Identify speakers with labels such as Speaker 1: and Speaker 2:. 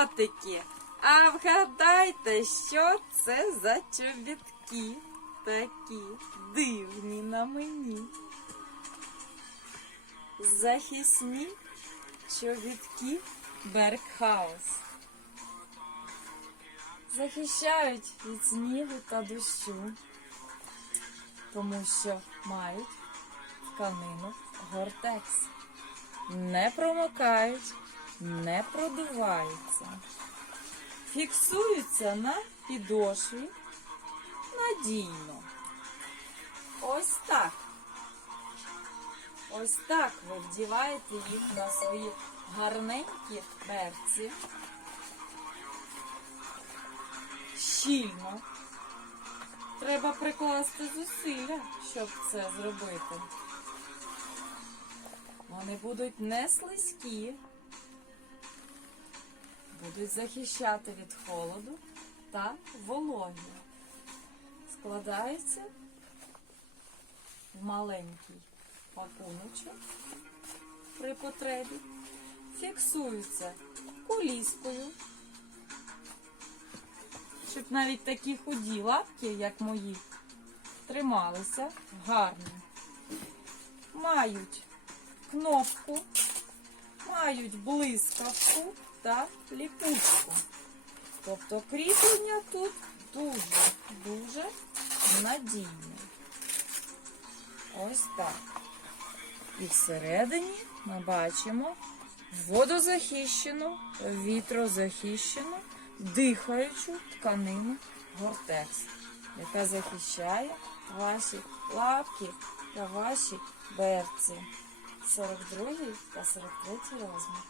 Speaker 1: котики. А вгадайте, що це за чобітки такі дивні на мені. Захисні чобітки Бергхаус. Захищають від снігу та дощу, тому що мають тканину гортекс. Не промокають, не продуваються. Фіксуються на підошві надійно. Ось так. Ось так ви вдіваєте їх на свої гарненькі берці. Щільно. Треба прикласти зусилля, щоб це зробити. Вони будуть не слизькі, будуть захищати від холоду та вологі. Складаються в маленький пакуночок при потребі, фіксуються куліскою, щоб навіть такі худі лапки, як мої, трималися гарно. Мають кнопку, мають блискавку та ліпучку. Тобто кріплення тут дуже-дуже надійне. Ось так. І всередині ми бачимо водозахищену, вітрозахищену, дихаючу тканину гортекс, яка захищає ваші лапки та ваші берці. 42 та 43 розмір.